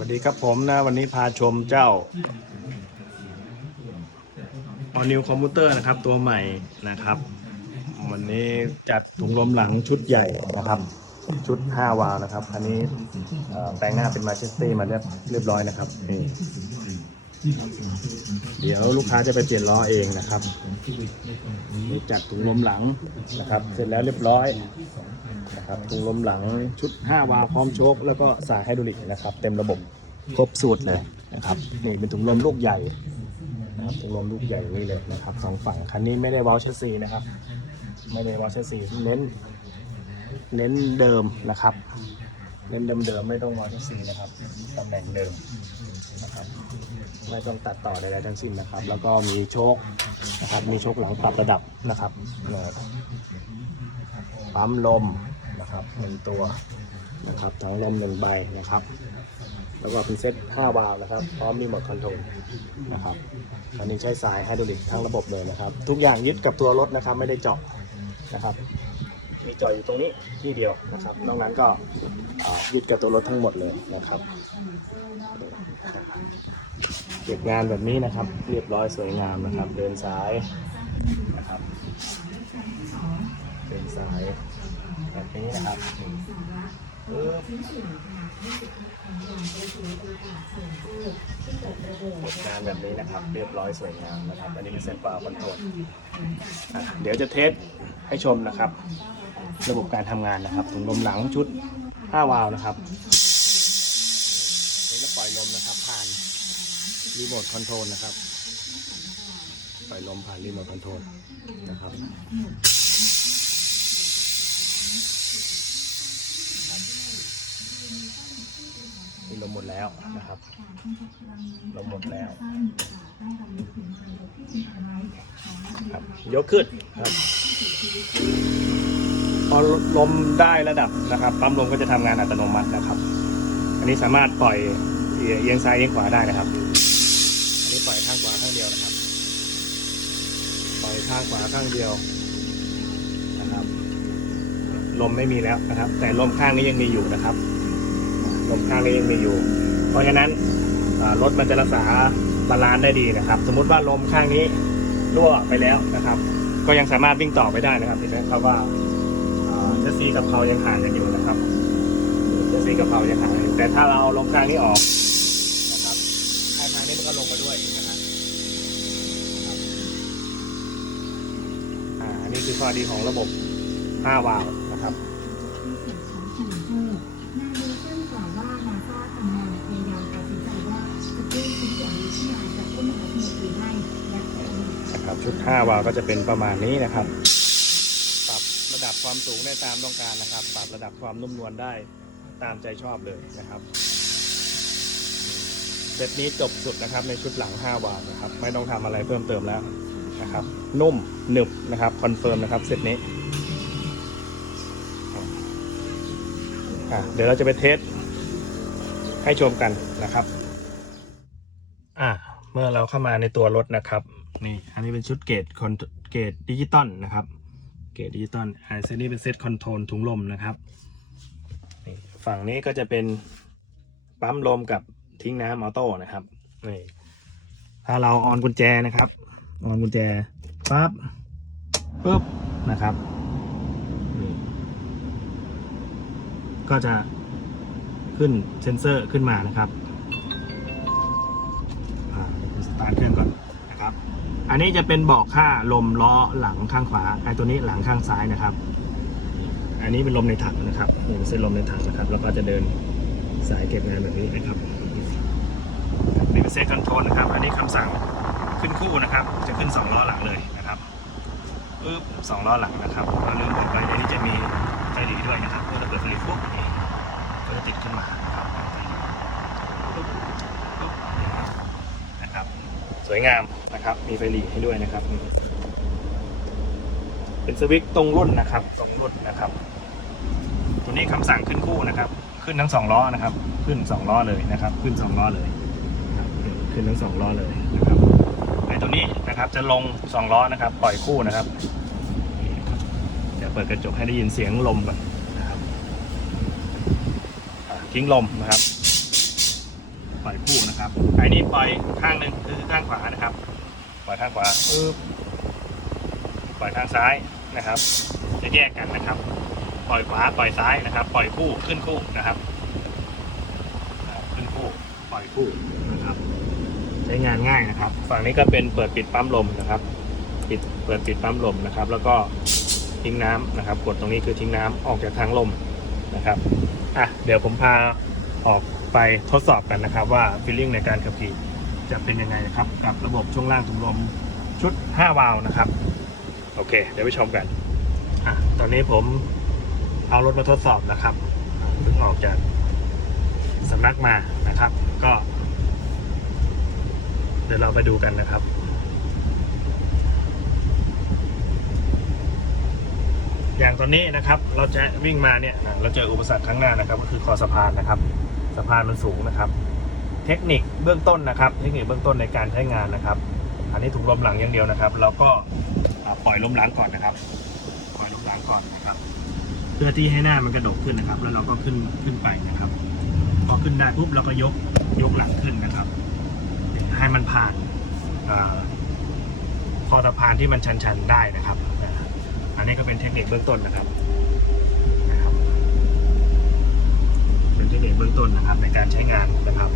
สวัสดีครับผมนะวันนี้พาชมเจ้า All New Commuter นะครับ ตัวใหม่นะครับ วันนี้จัดถุงลมหลังชุดใหญ่นะครับ ชุด 5 วาล์วนะครับ อันนี้แปลงหน้าเป็นมาเชสเต้มาเรียบเรียบร้อยนะครับนี่เดี๋ยวลูกค้าจะไปเปลี่ยนล้อเองนะครับนี่จัดถุงลมหลังนะครับ เสร็จแล้วเรียบร้อย นะครับถุงลมหลังชุด 5 วาล์วพร้อมโชคแล้วก็สายไฮดรอลิกนะครับ เต็มระบบครบสูตรเลยนะครับนี่เป็นถุงลมลูกใหญ่นะครับถุงลมลูกใหญ่นี่เลยนะครับสองฝั่งคันนี้ไม่ได้วอลเชสซีนะครับ ไม่ได้วอลเชสซีเน้น เน้นเดิมนะครับ เน้นเดิมเดิมๆไม่ต้องวอลเชสซีนะครับตำแหน่งเดิม ไม่ต้องตัดต่อใดๆทั้งสิ้นนะครับ แล้วก็มีโชคนะครับมีโชคหลังปรับระดับนะครับนะปั๊มลมนะครับหนึ่งตัวนะครับถังลมหนึ่งใบนะครับ แล้วก็เป็นเซ็ต5วาล์วนะครับ พร้อมมีหมดคอนโทรลนะครับอันนี้ใช้สายไฮดรอลิกทั้งระบบเลยนะครับ ทุกอย่างยึดกับตัวรถนะครับ ไม่ได้เจาะนะครับ มีจาะอยู่ตรงนี้ที่เดียวนะครับ นอกนั้นก็ยึดกับตัวรถทั้งหมดเลยนะครับเก็บงานแบบนี้นะครับ เรียบร้อยสวยงามนะครับ เดินสายนะครับเป็นสายแบบนี้นะครับผลงานแบบนี้นะครับ เรียบร้อยสวยงามนะครับ อันนี้เป็นเส้นปลาคอนโทรลเดี๋ยวจะเทสให้ชมนะครับ ระบบการทำงานนะครับถุงลมหลังชุด 5 วาล์วนะครับนี่เราปล่อยลมนะครับ ผ่านรีโมทคอนโทรลนะครับ ปล่อยลมผ่านรีโมทคอนโทรลนะครับนี่ลมหมดแล้วนะครับลมหมดแล้วครับยกขึ้นครับ พอลมได้ระดับนะครับปั๊มลมก็จะทำงานอัตโนมัตินะครับ อันนี้สามารถปล่อยเอียงซ้ายเอียงขวาได้นะครับ อันนี้ปล่อยข้างขวาข้างเดียวนะครับ ปล่อยข้างขวาข้างเดียวนะครับ ลมไม่มีแล้วนะครับ แต่ลมข้างนี้ยังมีอยู่นะครับ ลมข้างนี้ยังมีอยู่ เพราะฉะนั้นรถมันจะรักษาบาลานซ์ได้ดีนะครับ สมมุติว่าลมข้างนี้รั่วไปแล้วนะครับ ก็ยังสามารถวิ่งต่อไปได้นะครับเห็นไหมครับว่า อ่าเซีกับเพลายังห่างกันอยู่นะครับเชสซีกับเพลายังห่างกันอยู่แต่ถ้าเราเอาลมข้างนี้ออกนะครับข้างทางนี้มันก็ลงมาด้วยนะครับนะอ่าอันนี้คือข้อดีของระบบ 5 วาล์วนะครับนะครับชุด 5 วาล์วก็จะเป็นประมาณนี้นะครับ ดับความสูงได้ตามต้องการนะครับ ปรับระดับความนุ่มนวลได้ตามใจชอบเลยนะครับเซตนี้จบสุดนะครับในชุดหลัง 5 วาล์วนะครับ ไม่ต้องทำอะไรเพิ่มเติมแล้วนะครับ นุ่มหนึบนะครับคอนเฟิร์มนะครับเซตนี้เดี๋ยวเราจะไปเทสให้ชมกันนะครับ อ่าเมื่อเราเข้ามาในตัวรถนะครับนี่อันนี้เป็นชุดเกตคอนเกตดิจิตอลนะครับ เกตดิจิตอลอันนี้เป็นเซตคอนโทรลถุงลมนะครับ ฝั่งนี้ก็จะเป็นปั๊มลมกับทิ้งน้ำออโต้นะครับนี่ถ้าเราออนกุญแจนะครับออนกุญแจปั๊บปุ๊บนะครับก็จะขึ้นเซนเซอร์ขึ้นมานะครับอ่าสตาร์ทเครื่องก่อนนะครับ อันนี้จะเป็นบอกค่าลมล้อหลังข้างขวาไอ้ตัวนี้หลังข้างซ้ายนะครับ อันนี้เป็นลมในถังนะครับนี่เป็นเส้นลมในถังนะครับ แล้วก็จะเดินสายเก็บงานแบบนี้นะครับนี่เป็นเซตคอนโทรลนะครับ อันนี้คำสั่งขึ้นคู่นะครับ จะขึ้นสองล้อหลังเลยนะครับปึ๊บสองล้อหลังนะครับเราลืมบอกไปในนี้จะมีไฟหลีด้วยนะครับเมื่อเราเปิดไฟหลีปุ๊บนี่ก็จะติดขึ้นมานะครับไฟหลีปุ๊บบนะครับ สวยงาม นะครับ มีไฟหลีให้ด้วยนะครับ เป็นสวิตช์ตรงรุ่นนะครับตรงรุ่นนะครับ ตัวนี้คำสั่งขึ้นคู่นะครับ ขึ้นทั้งสองล้อนะครับ ขึ้นสองล้อเลยนะครับ ขึ้นสองล้อเลยนะครับขึ้นทั้งสองล้อเลยนะครับไอตัวนี้นะครับจะลงสองล้อนะครับ ปล่อยคู่นะครับนี่ครับเปิดกระจกให้ได้ยินเสียงลมก่อนนะครับทิ้งลมนะครับ ปล่อยคู่นะครับไอ้นี่ปล่อยข้างหนึ่งคือข้างขวานะครับ ปล่อยข้างขวาปึ๊บปล่อยข้างซ้ายนะครับ จะแยกกันนะครับ ปล่อยขวาปล่อยซ้ายนะครับ ปล่อยคู่ขึ้นคู่นะครับอ่าขึ้นคู่ปล่อยคู่นะครับ ใช้งานง่ายนะครับ ฝั่งนี้ก็เป็นเปิดปิดปั๊มลมนะครับ ปิดเปิดปิดปั๊มลมนะครับ แล้วก็ทิ้งน้ำนะครับ กดตรงนี้คือทิ้งน้ำออกจากทางลมนะครับอะเดี๋ยวผมพาออกไปทดสอบกันนะครับว่าฟีลลิ่งในการขับขี่ จะเป็นยังไงนะครับ กับระบบช่วงล่างถุงลมชุด 5 วาล์วนะครับ โอเค เดี๋ยวไปชมกันอะตอนนี้ผมเอารถมาทดสอบนะครับเพิ่งออกจากสำนักมานะครับ ก็ เดี๋ยวเราไปดูกันนะครับอย่างตอนนี้นะครับเราจะวิ่งมาเนี่ยนะเราเจออุปสรรคข้างหน้านะครับ ก็คือคอสะพานนะครับ สะพานมันสูงนะครับ เทคนิคเบื้องต้นนะครับ เทคนิคเบื้องต้นในการใช้งานนะครับ อันนี้ถูกลมหลังอย่างเดียวนะครับ เราก็ปล่อยลมหลังก่อนนะครับ ปล่อยลมหลังก่อนนะครับ เพื่อที่ให้หน้ามันกระดกขึ้นนะครับ แล้วเราก็ขึ้นขึ้นไปนะครับพอขึ้นได้ปุ๊บเราก็ยกยกหลังขึ้นนะครับ ให้มันผ่านอคอสะพานที่มันชันๆได้นะครับ อันนี้ก็เป็นเทคนิคเบื้องต้นนะครับนะครับ เป็นเทคนิคเบื้องต้นนะครับ ในการใช้งานนะครับ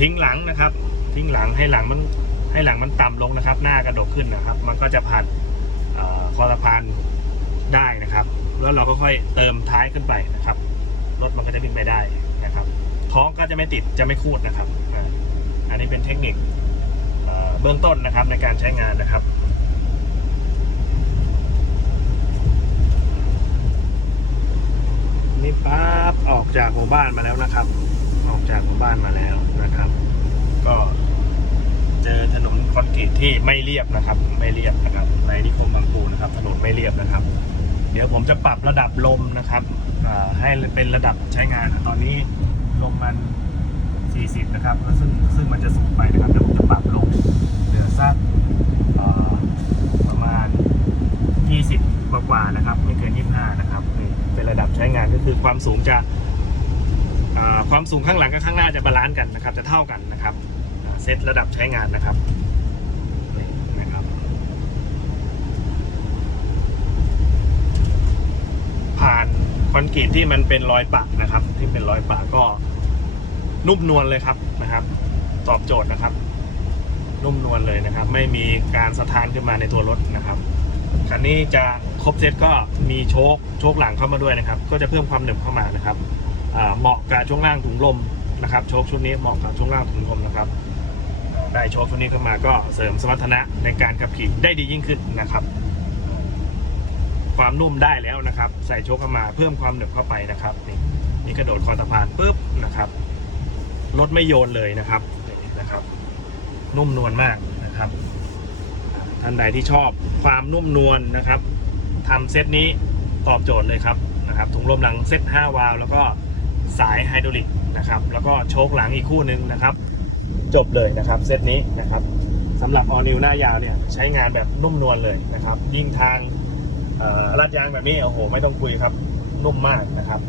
ทิ้งหลังนะครับ ทิ้งหลังให้หลังมันให้หลังมันต่ำลงนะครับ หน้ากระดกขึ้นนะครับ มันก็จะผ่านอ่าคอสะพานได้นะครับ แล้วเราก็ค่อยเติมท้ายขึ้นไปนะครับรถมันก็จะวิ่งไปได้นะครับ ท้องก็จะไม่ติดจะไม่คูดนะครับอันนี้เป็นเทคนิคเเบื้องต้นนะครับในการใช้งานนะครับนี่ปั๊บออกจากหมู่บ้านมาแล้วนะครับ จากหมู่บ้านมาแล้วนะครับ ก็เจอถนนคอนกรีตที่ไม่เรียบนะครับ ไม่เรียบนะครับ ในนิคมบางปูนะครับ ถนนไม่เรียบนะครับ เดี๋ยวผมจะปรับระดับลมนะครับให้เป็นระดับใช้งานตอนนี้ลมมัน 40 นะครับซึ่งซึ่งมันจะสูงไปนะครับเดี๋ยวผมจะปรับลงเหลือสักประมาณ 20 กว่ากว่าๆนะครับ ไม่เกิน 25 นะครับเป็นระดับใช้งานก็คือความสูงจะ ความสูงข้างหลังกับข้างหน้าจะบาลานซ์กันนะครับ จะเท่ากันนะครับเซตระดับใช้งานนะครับนะครับ ผ่านคอนกรีตที่มันเป็นรอยปะนะครับ ที่เป็นรอยปะก็นุ่มนวลเลยครับนะครับ ตอบโจทย์นะครับ นุ่มนวลเลยนะครับ ไม่มีการสะท้านขึ้นมาในตัวรถนะครับคันนี้จะครบเซตก็มีโชคโชคหลังเข้ามาด้วยนะครับ ก็จะเพิ่มความหนึบเข้ามานะครับ เหมาะกับช่วงล่างถุงลมนะครับโชคชุดนี้เหมาะกับช่วงล่างถุงลมนะครับ ได้โชคชุดนี้เข้ามาก็เสริมสมรรถนะในการขับขี่ได้ดียิ่งขึ้นนะครับ ความนุ่มได้แล้วนะครับ ใส่โชคเข้ามาเพิ่มความหนึบเข้าไปนะครับนี่นี่กระโดดคอสะพานปุ๊บนะครับรถไม่โยนเลยนะครับนะครับ นุ่มนวลมากนะครับท่านใดที่ชอบความนุ่มนวลนะครับทำเซตนี้ตอบโจทย์เลยครับนะครับถุงลมหลังเซต5วาล์วแล้วก็ สายไฮดรอลิกนะครับแล้วก็โชคหลังอีกคู่หนึ่งนะครับ จบเลยนะครับเซตนี้นะครับสำหรับออนิวหน้ายาวเนี่ยใช้งานแบบนุ่มนวลเลยนะครับ ยิ่งทางลาดยางแบบนี้โอ้โห ไม่ต้องคุยครับนุ่มมากนะครับ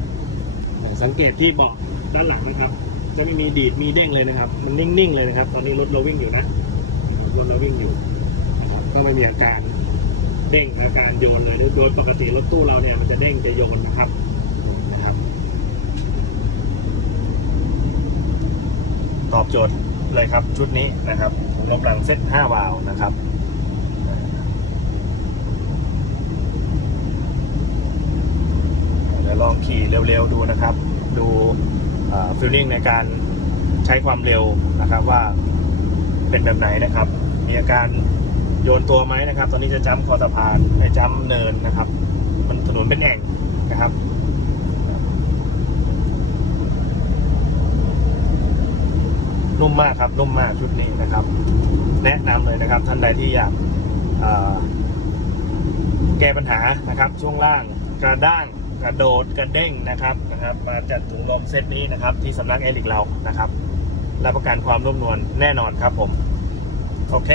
สังเกตที่เบาะด้านหลังนะครับ จะไม่มีดีดมีเด้งเลยนะครับ มันนิ่งๆเลยนะครับ ตอนนี้รถเราวิ่งอยู่นะรถเราวิ่งอยู่นะครับก็ไม่มีอาการเด้งอาการโยนเลยโดยปกติรถตู้เราเนี่ยมันจะเด้งจะโยนนะครับ ตอบ โจทย์เลยครับชุดนี้นะครับถุงลมหลังเซ็ต5วาล์วนะครับเดี๋ยวลองขี่เร็วๆดูนะครับ ดูฟิลลิ่งในการใช้ความเร็วนะครับว่าเป็นแบบไหนนะครับ มีอาการโยนตัวไหมนะครับ ตอนนี้จะจ้ำคอสะพานไม่จ้ำเนินนะครับ มันถนนเป็นแอ่งนะครับ นุ่มมากครับนุ่มมากชุดนี้นะครับ แนะนำเลยนะครับ ท่านใดที่อยากแก้ปัญหานะครับ ช่วงล่างกระด้างกระโดดกระเด้งนะครับนะครับ มาจัดถุงลมเซตนี้นะครับ ที่สำนักเอลิกเรานะครับรับประกันความร่มนวลแน่นอนครับผม โอเค